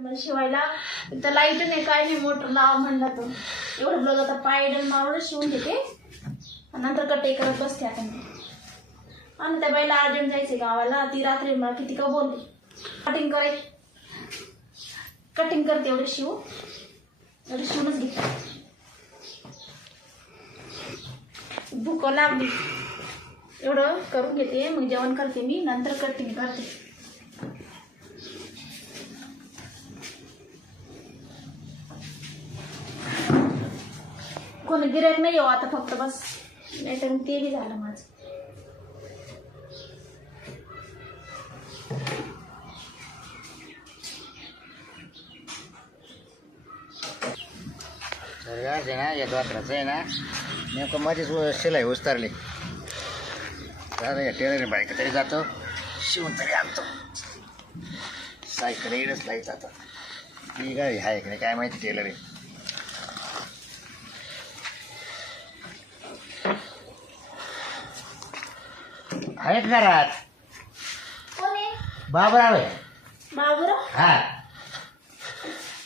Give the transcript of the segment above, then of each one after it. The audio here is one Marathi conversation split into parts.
मला शिवायला तर लाईट नाही काय नाही मोटर लावा म्हणला तो एवढं ब्लाऊज आता पायडल मारून शिवून घेते आणि नंतर कटे करत बसते आता मी. आणि त्या बाईला अर्जंट जायचंय गावाला. ती रात्री मला किती का बोलते कटिंग करते एवढं शिवूनच घेते. भूक लागली एवढं करून घेते मग जेवण करते मी नंतर कटिंग करते. कोणी गिऱ्हाईक नाही येऊ आता फक्त बस नाही तर ते बी झालं माझं. आहे ना या द्वात्राचं आहे ना नेमकं मध्येच शिलाई उस्तारली. टेलर बाईक तरी जातो शिवून तरी आणतो. सायकल येणंच लाईत आता ती गाडी आहे की नाही काय माहिती. टेलर आहे आहेत घरात. कोण आहे? बाबराव आहे. बाबूराव हा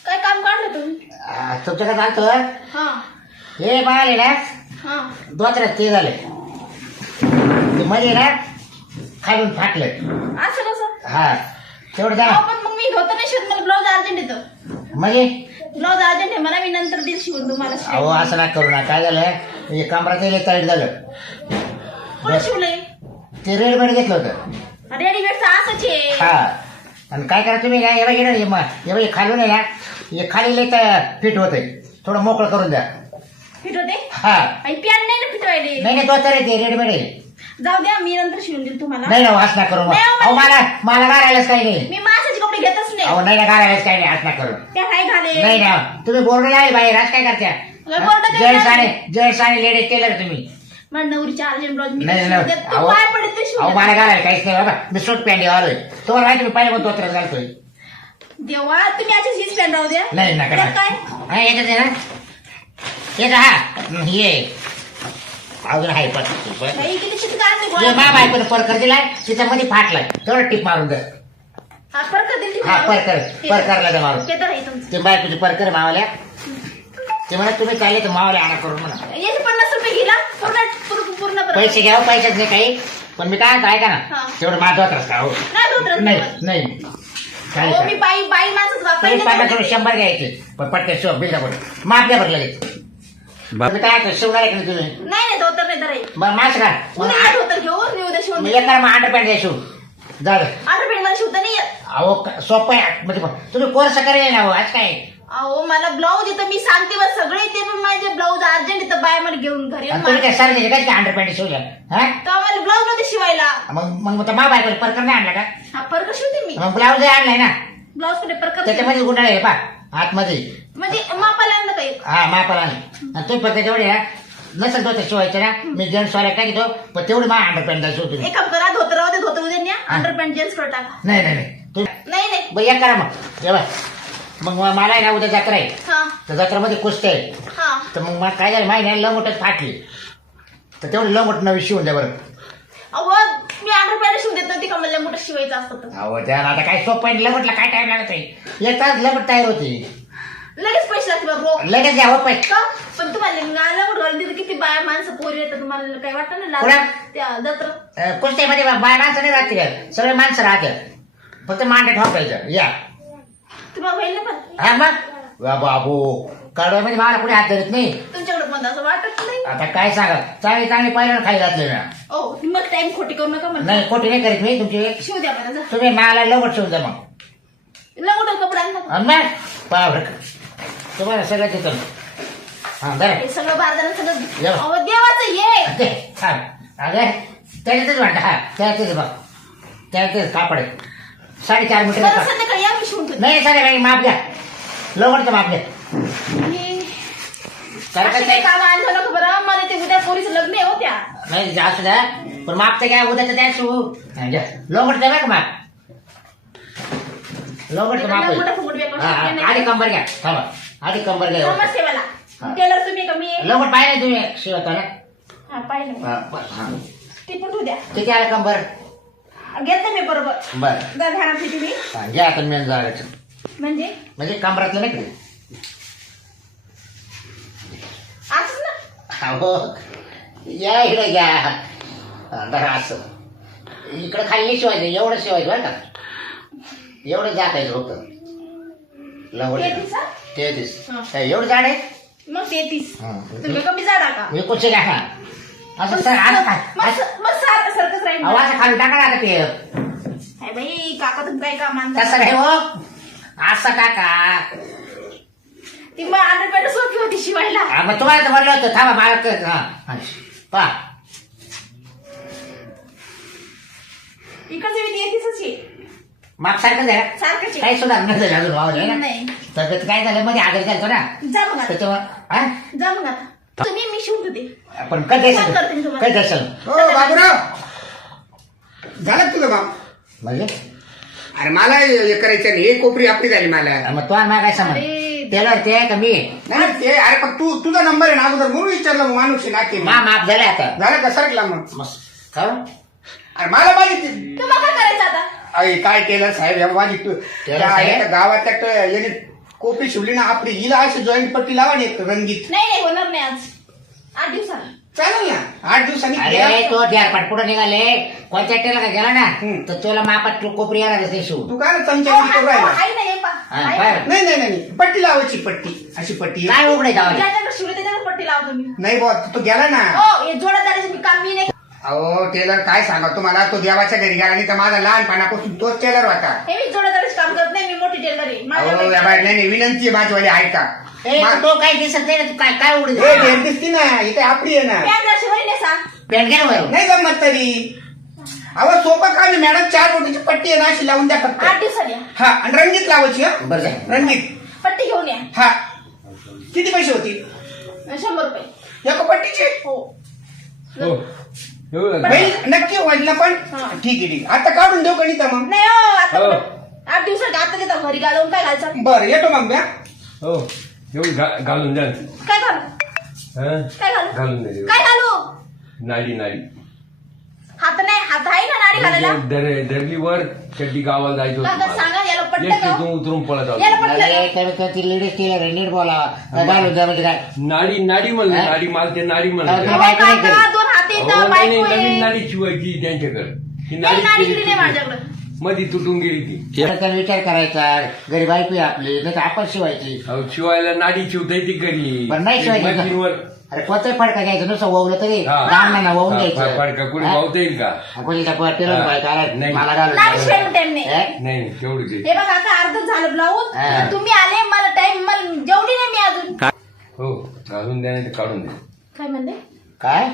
काय काम काढलं तुम्ही? तुमच्याकडे चालतो हा हे बाळाले ना हा द्वात्रात ते झाले ते मध्ये ना खालून फाटलं. असं कसं? हा तेवढं जा अहो, पण मग मी होतं नाही शिवत. मला ब्लाऊज अर्जंट येतं. म्हणजे ब्लाऊज अर्जंट आहे मला. मी नंतर देईल शिवून तुम्हाला. अहो असं ना करू ना. काय झालं म्हणजे कमराचं टाईट झालं. कोणी शिवलंय? ते रेडमेड घेतलं होतं. रेडीमेडचं असंच आहे. हा आणि काय करा तुम्ही काय हे बघ खालून आहे ना हे खाली लय फिट होतंय. थोडं मोकळं करून द्या. फिट होते हा आणि पॅन नाही ना फिटवायले. नाही तो तर ते रेडमेड आहे. जाऊ द्या मी नंतर शिवून देईल तुम्हाला. नाही ना वास ना करू. नाही, अहो मला घालायलाच काही नाही. मी माणसाचे कपडे घेतच नाही. अहो नाही ना घालायलाच काही नाही. हात ना करू. त्या काय घाले नाही ना तुम्ही बोर्ड लाईल बाहेर आज काय करत्या. जेंट्स आणि लेडीज टेलर तुम्ही. माझ्या नवरीच्या अर्जंट ब्लाऊज मी नाही शिवून देते. तू काय पडत ते अहो शिवून मला दे. घालायला काहीच नाही बाबा. मी सूट पॅन्ट आलोय. तुम्हाला माहिती मी पाहिजे पण तोत्रच घालतोय. देवा तुम्ही याची हीच पॅन राहू द्या. नाही नका त्यात काय हा याच्यात आहे ना येत हा ये अजून आहे पण बाई, किती चित्र काढते गोळा. मा बायकोनं परकर दिलाय त्याच्यामध्ये फाटलाय तेवढं टिप मारून द्या. हा परकर दिली हा परकरला द्या मारून. ते तर आहे तुमचं. ते बायकोची परकर मावल्या ते म्हणा तुम्ही चालले तर मावल्या आणा करून म्हणा. याचे 50 रुपये घेला पूर्ण परत. पैसे घ्याव पैसेच नाही काही पण मी काय ऐका ना हा. तेवढं महत्वाचं का हो नाही धोतर नाही नाही चालेल हो मी बाई माणसंच तुम्ही वापरायला पाहिजे थोडं 100 घ्यायचे पण पटकन शिव बिल दाखवून माप द्या भरलं लगेच. तुम्ही काय शिवणार आहे का नाही तुम्ही नाही धोतर नाही तर मग माझं काय तुम्ही हा धोतर घेऊन मी उद्या शिवून मी देते. येणार मग अंडरपॅन्ट द्या शिव जा रे. अंडरपॅन्ट मला शिवता नाही येत. अहो सोपं आहे म्हणजे तुम्ही कोर्स करेल ना हो आज काय अहो मला ब्लाऊज येतं मी सांगते बस सगळे ते पण माझे ब्लाऊज अर्जंट येतं बाय मला घेऊन घरी आणि तुम्ही काय सारखे काय अंडरपॅन्ट शिवल्या हा तेव्हा मला ब्लाऊज मध्ये शिवायला. मग मा बायको परकर नाही आणला का हा परकर शिवते मी. मग ब्लाऊज आणलाय ना ब्लाऊज कडे परकर त्याच्यामध्ये गुंडाळ आहे पा आतमध्ये म्हणजे मापाला आणलं काही. हा मापाला आणि तुम्ही फक्त तेवढे नसेल तो शिवायचं ना मी जेंट्स वाल्या काय घेतो पण तेवढी मा अंडरपॅन्ट द्यायची होती. एक काम करा धोतर राहू दे धोतर उद्या न्या अंडरपॅन्ट जेंट्स कडे टाका. नाही नाही नाही तुम्ही नाही नाही बरं एक करा मग जेव्हा मग मला आहे ना उद्या जत्रा आहे हा तर जत्रामध्ये कुस्ती आहे हा तर मग मला काय झालं माहिती लंगोटच फाटली तर तेवढी लंगोट नवी शिवून द्या बरं. अहो मी अंडरपॅन्ट शिवून देत नव्हती का मला मोठं शिवायचं असतं तर. अहो त्या आता काय सोपं आहे लंगोटला काय टाइम लागत आहे येताच लंगोट तयार होती लगेच पैसे लागते बघ रोख. लगेच द्या हो पैसे. का? पण तुम्हाला लंगोट घालून दिलं किती बाया माणसं पोरी येतात तुम्हाला काही वाटतं ना कोणा? लाज त्या दत्र. कुस्त्यामध्ये बाय माणसं नाही राहते का सगळे माणसं राहतात फक्त मांडे ठोकायचं या तुम्हाला बहीण पण हा मग वा बाबू कडव्यामध्ये मला कुठे हात धरत नाही. तुमच्याकडे पण असं वाटत नाही. आता काय सांगा चांगली चांगली पहिल्यानं खाली घातले ना. ओ मग टाइम खोटी करू नका म्हणा. नाही खोटी नाही करीत मी तुमची शिव द्या मला जा. तुम्ही मला लवकर शिवून द्या मग लंगोट कपडा आण ना. आणि मग पहा बरं का. तुम्हाला सगळं देतो हा बरं हे सगळं बारदाना या. सगळं अहो देवाचं ये. ते छान अरे त्याच्यातच वाटतं हा त्याच्यातच बघ त्याच्यातच कापड आहे 4.5 मीटर बरं संध्याकाळी या मी शिवून ठेवते. नाही सगळं माप द्या लवकरचं माप द्या असे काही काम आणलं नका बरं मला ते उद्या पोरीचं लग्न आहे हो त्या. नाही असू द्या पण माप तर घ्या उद्याचं द्या शिव लवकर द्या का माप लवकरचं माप आहे. मोठा फुगड बेकार हा, हा. आधी कंबर घ्या थांबा आधी कंबर घ्या नमस्ते मला हा. टेलर तुम्ही कमी आहे. लवकर पाहिजे तुम्ही शिवताना हा पाहिलं मी. हा ती पण तू द्या किती आलं कंबर घेते मी बरोबर बरं ध्यानात ठेवते मी. घ्या आता मेन जागायचं म्हणजे कमरातलं नाही का? असंच ना. हो या इकडे घ्या बरं असं इकडं खाली शिवायचं एवढं शिवायचं बरं का एवढं जातायचं होतं लवड 33 हा? 33 हा. काय एवढं झाड आहे मग 33. हा. तुम्ही कमी झाडा का? मी कुठचे घ्या असं सर असं काय मग सारखंच राहील ना. आवाज खाली टाका ना आता ते हाय बाई काका तुम्ही काय काम तसं नाही हो असं टाका ती मग अंडरपॅन्ट सोपी होती शिवायला. हा, मग तुम्हाला तर म्हणलं होतं थांबा मला तर हा पहा इकडचं मी 33च आहे. माप सारखंच आहे ना? सारखंच आहे. काही सुधारणा झाली अजून वावलं आहे ना नाही. तब्येत काय झालं मध्ये आजारी झालतो ना जा मग आता. त्याच्यावर हा जा मग आता. तुम्ही मी शिवून होते. आपण कधी फोन करते मी तुम्हाला. कधी असेल हो बाबूराव झालं का तुझं काम? म्हणजे अरे मला हे करायचं नाही एक कोपरी आपली झाली मला मग तो काय समज अरे. टेलर ते आहे का मी नाही ते अरे पण तुझा नंबर आहे ना अगोदर म्हणून विचारलं मग माणूस नाके माप झाले आता झालं का सरकला मग मस्त का अरे मला माहिती तुम्हाला काय करायचं आता? अरे काय टेलर साहेब या माझी टेलर साहेब? गावात याने कोपरी शिवली ना आपली हिला अशी जॉईंट पट्टी लावा ना एक रंगीत नाही होणार नाही आज 8 दिवसाला. चालेल ना 8 दिवसांनी अरे केलं. तो ढेरपाट पुढे निघाले कोणत्या टेलर का गेला ना हम्म. तर तुला मापात कोपरी येणार ते शिव तू काय चमचा हो, करून राहिला आहे ना हे पहा. हा, आहे काय? ना. नाही नाही नाही पट्टी लावायची पट्टी अशी पट्टी काय उघडे जावा ज्याच्याकडे शिवले त्याच्याकडे पट्टी लावा तुम्ही. नाही बॉ तो गेला ना हो हे जोडादाराचं मी काम मी नाही. अहो टेलर काय सांगा तुम्हाला तो देवाच्या घरी गेला नाही तर माझा लहानपणापासून तोच टेलर होता हे मी जोडादाराचं काम करत नाही. मी मोठी टेलर आहे. अहो माझ्याकडे- या बाई, नाही नाही विनंती आहे माझीवाली ऐका तो काही दिसत नाही ना, तू काय काय उघडे हे ढेर दिसती ना इथे आपली आहे ना पॅन्ट अशी वरी नेसा. पॅन्ट घे ना वरून. नाही जमत तरी अहो सोपं काम आहे मॅडम 4 बोटीची पट्टी आहे ना अशी लावून द्या फक्त 8 दिवसाला या. हा आणि रंगीत लावायची हा बरं झालं. रंगीत पट्टी घेऊन या. हा किती पैसे होती 100 रुपये. एका पट्टीचे हो. बाई नक्की होईल ना पण हा. ठीक आहे ठीक आहे. आता काढून देऊ का नाही तर मग नाही हो आता हो. 8 दिवसात आता देता घरी घालवून काय घालायचं? बरं येतो मग म्या हो एवढी घालून द्या काय घालू? हं? काय घालू? घालून द्या काय घालू? नाडी नाडी हात नाही हात आहे ना नाडी घालायला. धरली वर चड्डी गावाला जायचं काका होतं सांगा याला मला. पटलं एक का? तिथून उतरून पळत याला आलो पटलं अरे का? कमीत कमी ती लेडीज टेलर आहे नीट बोलावा घालून द्या म्हणजे काय नाडी नाडी म्हणलं हं? नाडी मला ते नाडी हो, म्हणलं काय बायको नाही काका, करीत. 2 हात अहो, येतं नाही बायको नवीन आहे. नाडी शिवायची त्यांच्याकडे ही नाही नाडी गेली गिडी नाही माझ्याकडे. मध्ये तुटून गेली ती तर विचार करायचा गरीब बायको आहे आपली नाही तर आपण शिवायची अहो शिवायला नाडी शिवता येते घरी पण नाही शिवायची. मशीनवर अरे कोणताही फडका घ्यायचं नुसतं ववलं तरी हा. दामना वाहून द्यायचं फडका कुणी हा? पावता येईल का कोणीचा टेलर हा. बायको आला, नाही. मला घालून नाडी द्या. शिवायला टाइम नाही. हे? नाही तेवढी ते हे बघा काका अर्ध झालं ब्लाऊज. हा. तुम्ही आले मला टाइम मला जेवढी नाही मी अजून. हो घालून द्या नाही तर काढून द्या काय म्हणले? काय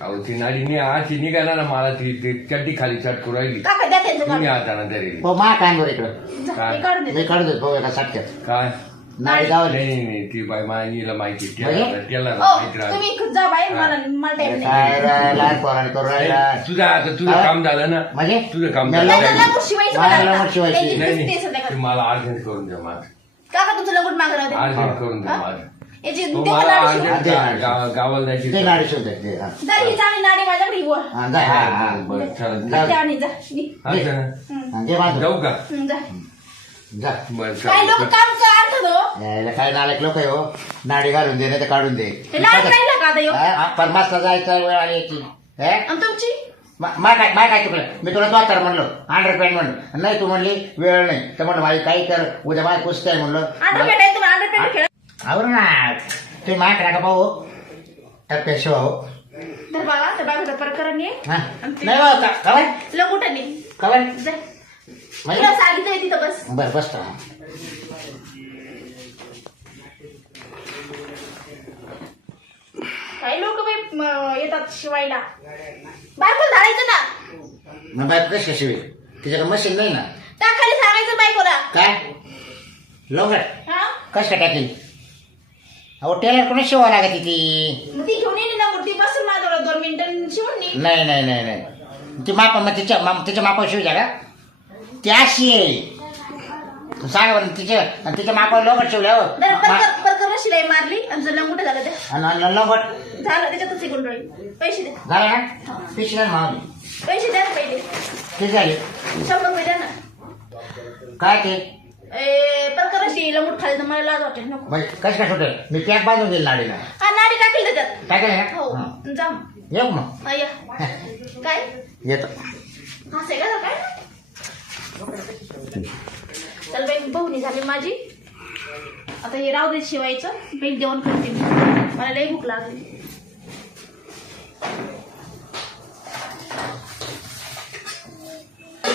अहो ती नाडी नाही आची निघाला ना मला ती चड्डी खाली चटकू राहिली काका द्या त्यांचं तुम्ही काढून. हाताना तरी हो मा कांदोर इकडं जा, काय? हे काढून मी देते. काढून देतो भाऊ एका साटक्यात काय नाडी गावली नाही नाही नाही ती बाई मला माहिती म्हणजे? त्याला हो माहिती राहिली तुम्ही जा बाहेर मला मला टाइम नाही. काय रा- लहान पोराने करू राहिला तुझं आता तुझं हा? काम झालं ना म्हणजे तुझं काम नाही, झालं नाही, नाही, लंगोट शिवायचं मला मला लंगोट आता. शिवायची. त्यांची नाही दिसते ते संध्याकाळी. मला अर्जंट करून द्या माझं काका तुमचं लंगोट मागं राहू दे. अर्जंट करून द्या हा? माझं याची हो, दे मला नाडी शिवून. अर्जंट गावाला जायची ते नाडी शोधत ते हा. जर ही चांगली नाडी माझ्याकडे ही वर. हा, जा, हा, हा. बरं चालेल जा. त्या आणि जा नी. अच्छा. हा, घे बाजू. जाऊ का जा. जा बरं काय लोक चालेल. काम करतात हो. यायला काय नालायक लोक आहे हो नाडी घालून दे नाही तर काढून दे हे लाईट राहिलं का आता ह्यो? परमासला जायचा वेळ आली याची हे? आणि तुमची माय काय चुकलं मी तुला दोतर म्हणलो अंडरपॅन्ट म्हणलं नाही तू म्हणली वेळ नाही तर म्हणलं माझी काही कर उद्या माझी कुस्ती आहे म्हणलं अंडरपॅन्ट आहे तुम्ही अंडरपॅन्ट खेळा. आवड ना तुम्ही माय करा का भाऊ टप्प्या शिवा हो तर बाबा तर बाबा प्रकरण ये हा? नाही भाऊ कवर लंगोटाने कवर जा. म्हणजे तुला सांगितलंय तिथं बस. बरं बसतो काही लोक येतात शिवायला बायको धाडायचं ना. मग बायको कशी शिवी तिच्याकडे मशीन नाही ना त्या खाली सांगायचं बायकोला. काय लोंगड हा कसं काय टाकेल अहो टेलर कोणी शिवावं लागत ती मग ती घेऊन येईल ना ती बसून माझ्यावर 2 मिनिटं शिवून नी. नाही नाही नाही नाही ती मापा मग तिच्या मापावर शिवच्या का ती अशी आहे सांगा बरं तिच्या मापावर लोंगड शिवल्या हो जर परकर शिलाई मारली आणि जर लंगोट झालं ते आणि लोंगड झालं त्याच्यातच इकडून राहील. पैसे द्या झालं ना पिशवी नाही मावली पैसे द्या ना पहिले किती झाली 100 रुपये द्या ना. काय ते पण करत टीला मूठ खाली तर मला लाज वाटेल नको. म्हणजे कसं काय छोटे मी पॅक बांधून गेल नाडीला. हा नाडी टाकेल त्याच्यात. काय काय हो जा येऊ मग. या काय येतो. हसे का काय. चल बाई बहुनी झाली माझी. आता हे राहू दे शिवायचं. बाई जेवण करते मी. मला लई भूक लागली.